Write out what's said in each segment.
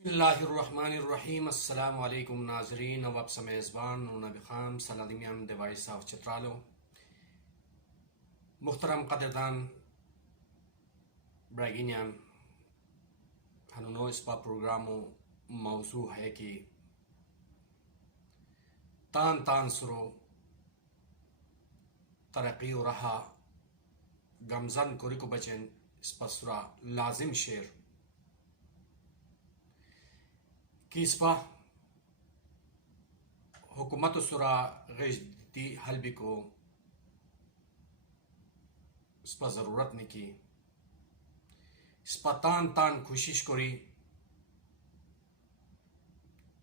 بسم اللہ الرحمن الرحیم السلام علیکم ناظرین و اب میزبان نبی خان سلادمیان دیوائس آف چترالو محترم قدردان براگینیان ہنونو اس پا پروگرامو موضوع ہے کہ تان تان سرو ترقی و رہا گمزن کوریکو بچن اس پا سرا لازم شیر کہ اس پا حکومت سرا غجدی حلبی کو اس پا ضرورت نہیں کی اس پا تان تان کوشش کری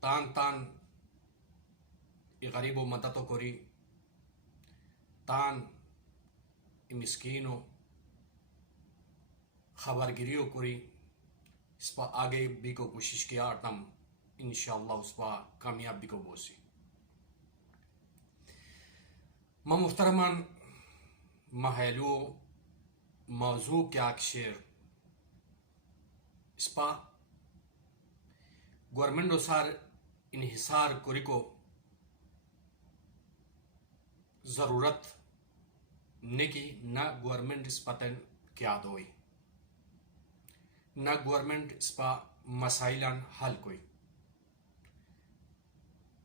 تان تان ای غریب و مددو کری تان ای مسکینو خبرگیریو کری اس پا آگے بھی کو کوشش کیا تم انشاءاللہ اس پا کامیاب بھی کو بوسی ما محترمان محلو موضوع کیا شیر اس پا گورنمنٹ سار انحصار کری کو ضرورت نکی نہ گورنمنٹ اس پتن کیا دوئی نہ گورنمنٹ اس پا مسائلان حل کوئی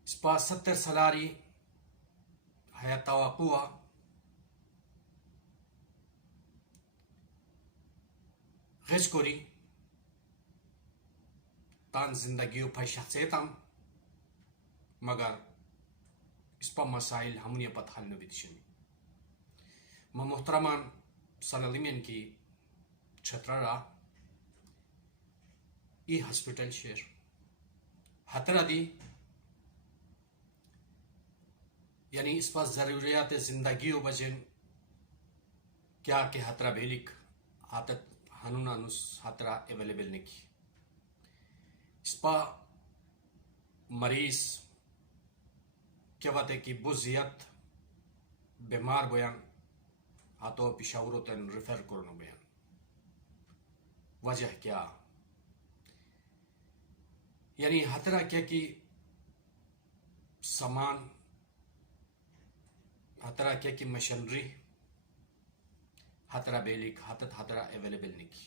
اس پا 70 سالاری ہے توقع غش کوری تان زندگیو پا شخصیتام مگر اس پا مسائل ہمونی پت حل نبی دشنی ما محترمان سلالمین کی چھترارا ای ہسپیٹل شیر حترہ دی یعنی اس پاس ضروریات زندگی و بجن کیا کہ حترہ بیلک حاتت ہنونا نس حترہ اویلیبل نکی اس پا مریض کیا بات ہے کہ بزیت بیمار بیان ہاتھو پشاورو تن ریفر کرنو بیان وجہ کیا یعنی حترہ کیا کہ سامان حترہ کیا کہ مشنری حترہ بیلک حترہ اویلیبل نکی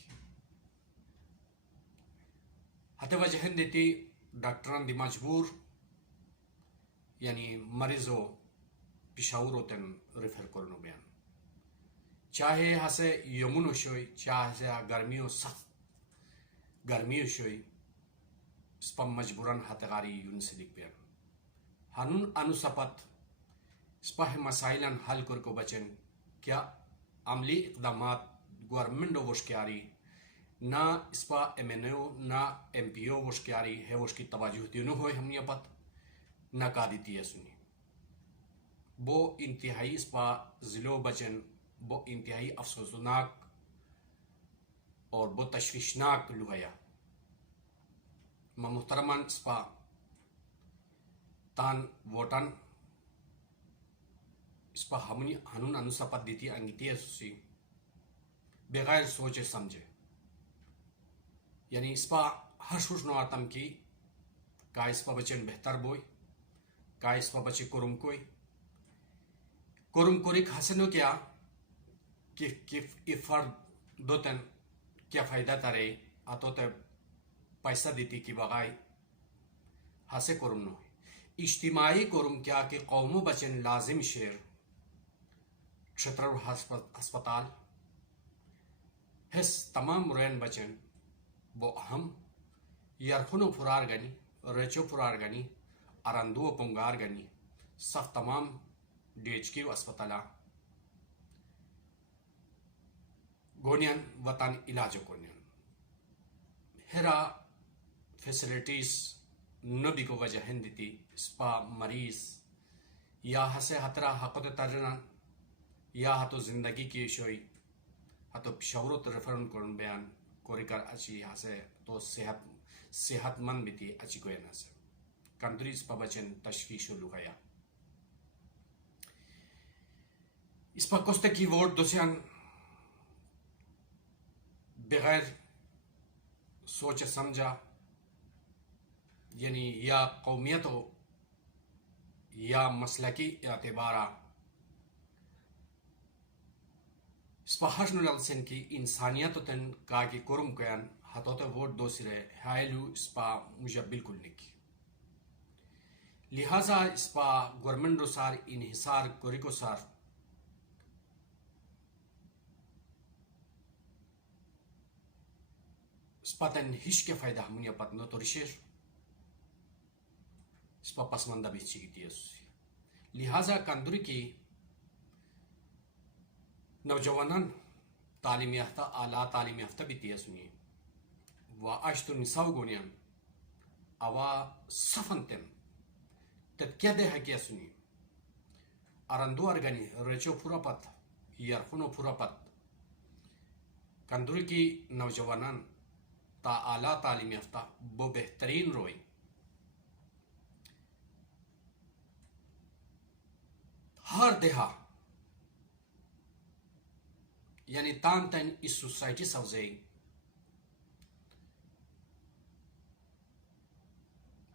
حترہ وجہ دیتی ڈاکٹران دی مجبور یعنی مریضو پشاورو تن ریفر کرنو بیان چاہے ہسے یمونو شوئی چاہے گرمیو سخت گرمیو شوئی اس پا مجبوران حتغاری یونسلک بیان ہنون انو سپت اس پا مسائلان حل کرکو بچن کیا عملی اقدامات گورنمنٹ وشکیاری نہ اس پا ایم این او نہ ایم پی او وشکیاری ہے وش کی توجہ دیونو ہوئے ہم یہ پت نہ کا دیتی ہے سنی وہ انتہائی اس پا ضلع بچن وہ انتہائی افسوسناک اور وہ تشویشناک لوہیا محترمان اس پا تان ووٹان اس پا ہنون انو سپت دیتی انگیتی ہے سوسی بغیر سوچے سمجھے یعنی اس پا ہر شوش نواتم کی کا اس پا بچن بہتر بوئی کا اس پا بچے کرم کوئی کرم کوری حسنو کیا کہ فرد دوتن کیا فائدہ تارے آتو تے پیسہ دیتی کی بغائی ہسے کرم نو اجتماعی کرم کیا کہ قومو بچن لازم شیر چھتر ہسپتال ہس تمام رین بچن وہ اہم یرخنو فرار گنی ریچو فرار گنی ارندو پنگار گنی سخت تمام ڈی ایچ کیو اسپتالا گونین وطن علاج گونین ہرا فیسلٹیز نبی کو وجہ ہندیتی سپا مریض یا ہسے حترہ حقوت ترنان یا ہتو زندگی کی شوئی ہتو پشاورو ریفرن کرن بیان کوری کر اچھی ہسے تو صحت مند بیتی اچھی کوئی ناسے کندری اس پا بچن تشویشو لگایا اس پا کستے کی ووٹ دوسیان بغیر سوچ سمجھا یعنی یا قومیت ہو یا مسلکی اعتبارہ اسپا سن کی انسانیت تن کا کی کرم کیان ہتوتے ووٹ دو سرے ہائلو اسپا مجھے بالکل نکی لہذا اسپا گورنمنٹ سار انحصار کوریکو سار اسپا تن ہش کے فائدہ ہمنیا پت نو تو رشیر اسپا پسماندہ بھی چیکی تیس لہذا کندوری کی نوجوانان تعلیم یافتہ اعلیٰ تعلیم یافتہ بھی تیسنی و اشتر نساو گونیان اوا صفن تم تت کیا دے حکیہ سنی ارندو ارگنی رچو پورا پت یرخونو پورا پت کندوری کی نوجوانان تا اعلیٰ تعلیم یافتہ بو بہترین روئی ہر دیہا یعنی تان تن اس سوسائٹی سوزے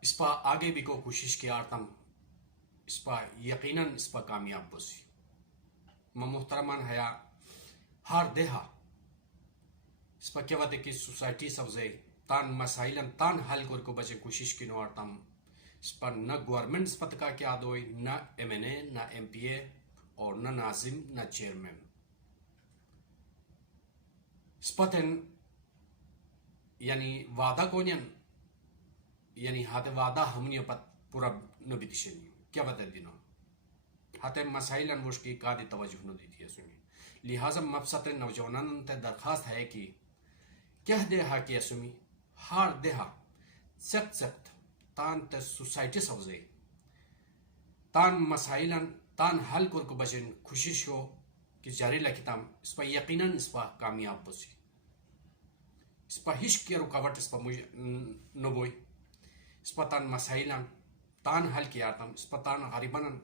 اس پا آگے بھی کو کوشش کی آرتم اس پا یقیناً اس پا کامیاب بسی محترمان حیا ہر دیہا اس پا کیا وقت کی سوسائٹی سوزے تان مسائلن تان حل کو بچے کوشش کی نو آرتم اس پر نہ گورنمنٹ اس پتکا کیا دوئی نہ ایم این اے نہ ایم پی اے اور نہ ناظم نہ چیئرمین اس پتن یعنی وعدہ کونین یعنی ہاتھ وعدہ ہمنی پت پورا نبی تشنی کیا بتا دینا ہاتھ مسائل انوش کی قادی توجہ نو دیتی ہے سنی لہذا مبسط نوجوانان تے درخواست ہے کہ کہہ دے ہا کی اسمی ہار دے ہا سخت سخت تان تے سوسائٹی سوزے تان مسائلن تان حل کو بچن کوشش ہو کہ جاری لکھتام اس پا یقیناً اس پا کامیاب بسی اس پا ہش کی رکاوٹ اس پا نبوئی اس پا تان مسائلن تان حل کی آرتم اس پا تان غریبنن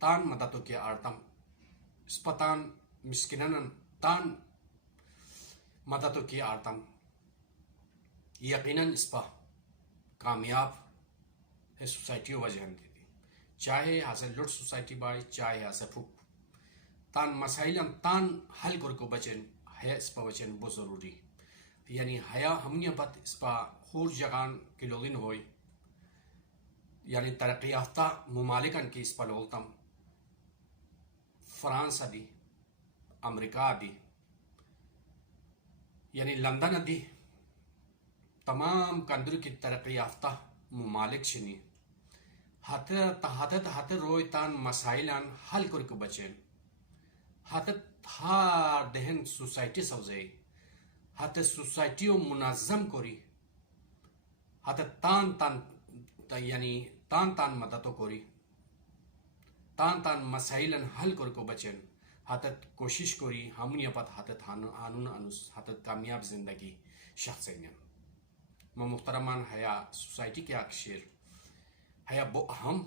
تان مددو کی آرتم اس پا تان مسکننن تان مددو کی آرتم یقیناً اس پا کامیاب ہے سوسائٹی وجہ ہم دیتی چاہے ہاسے لٹ سوسائٹی بائی چاہے ہاسے پھوک تان مسائلن تان حل کو بچن ہے اس پا بچن بہت ضروری یعنی حیا ہمنی پت اس پا خور جگان کی لوگن ہوئی یعنی ترقی یافتہ ممالکن کی اس پا لولتم فرانس دی امریکہ دی یعنی لندن دی تمام کندر کی ترقی یافتہ ممالک شنی ہاتھ روئی تان مسائلن حل کو بچن ہاتھ ہار دہن سوسائٹی سوزے ہاتھ سوسائٹی منظم کوری ہاتھ تان تان یعنی تان تان مدتو کوری تان تان مسائلن حل کو بچن ہاتھ کوشش کوری ہمنی پت ہاتھ ہانون انوس ہاتھ کامیاب زندگی شخص محترمان حیا سوسائٹی کے اکشیر حیا بو اہم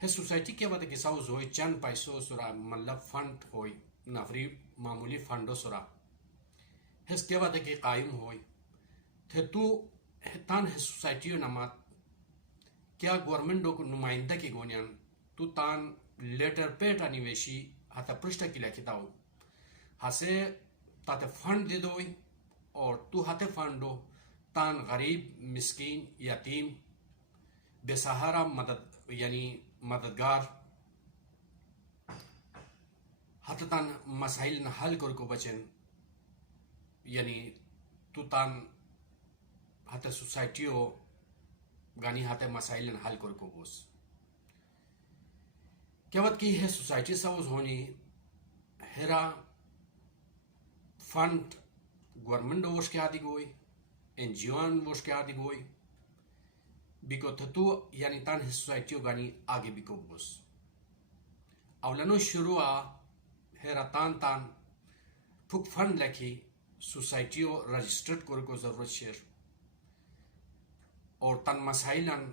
ہے سوسائٹی کے وقت کسا ہوئی چند پیسوں سرا مطلب فنڈ ہوئی نفری معمولی فنڈو سرا ہے کے وقت کی قائم ہوئی تھے تو تان ہے سوسائٹیو نمات کیا گورنمنٹو کو نمائندہ کی گونیان تو تان لیٹر پیٹ انیویشی ہاتھ پرشتہ کی لکھتاؤ ہاسے تات فنڈ دے دوئی اور تو ہاتھ فنڈو تان غریب مسکین یتیم بے سہارا مدد یعنی مددگار ہاتھ تان مسائل نہ حل کو بچن یعنی تو تان ہاتھ سوسائٹیو گانی ہاتھ مسائل نہ حل کو بوس کیا وقت کی ہے سوسائٹی سوز ہونی ہیرا فنڈ گورنمنٹ ووش کے آدھی گوئی این جی اوان ووش کے آدھی گوئی بیکو تھتو یعنی تان ہے سوسائٹیو گانی آگے بیکو بوس اولانو شروع ہیرا تان تان پھک فنڈ لکھی سوسائٹیو رجسٹرڈ کو ضرورت شیر اور تن مسائلن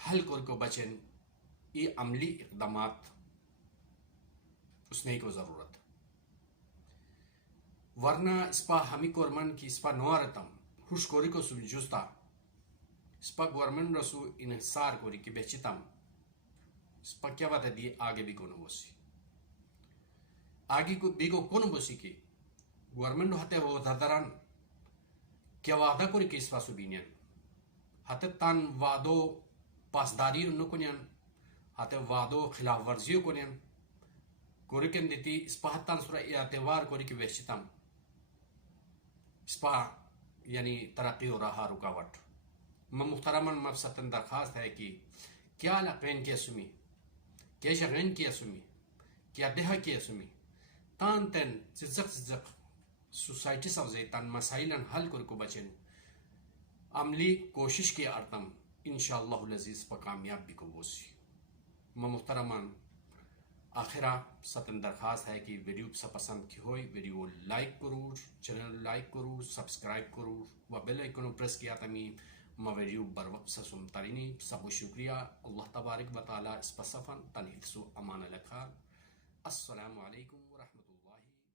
حل کو بچن یہ عملی اقدامات اس نے کو ضرورت ورنہ اس پا ہمی کورمن کی اس پا نوارتم خوش کوری کو سمجھوستا سپا گورنمنٹ رسو انحصار کوری کہ بہچتم سپا کیا بات ہے دی آگے بھی کونو بوسی آگے کو بیگو کونو بوسی کی گورنمنٹ ہتے ہو دردران کیا وعدہ کوری کہ اس پاسو بینین ہتے تان وعدو پاسداری انو کنین ہتے وعدو خلاف ورزیو کنین کوری کن دیتی اس پا ہتان سورا اعتبار کوری کہ بہچتم اس پا یعنی ترقی و رہا رکاوٹ محترماً مفصتاً درخواست ہے کہ کیا لقین کی اسمی کیا شغین کی اسمی کیا دیہا کی اسمی تان تین چزق سوسائٹی سوزے تان مسائلن حل کرکو بچن عملی کوشش کی ارتم انشاءاللہ العزیز پا کامیاب بھی کو بوسی محترماً آخرہ ستن درخواست ہے کہ ویڈیو سا پسند کی ہوئی ویڈیو لائک کرو چینل لائک کرو سبسکرائب کرو و بیل آئیکن پریس کیا تمی ما ویڈیو بر وقت سے سنترینی سب شکریہ اللہ تبارک و تعالی اس پسفن تنحفظ و امان لکھا السلام علیکم ورحمۃ اللہ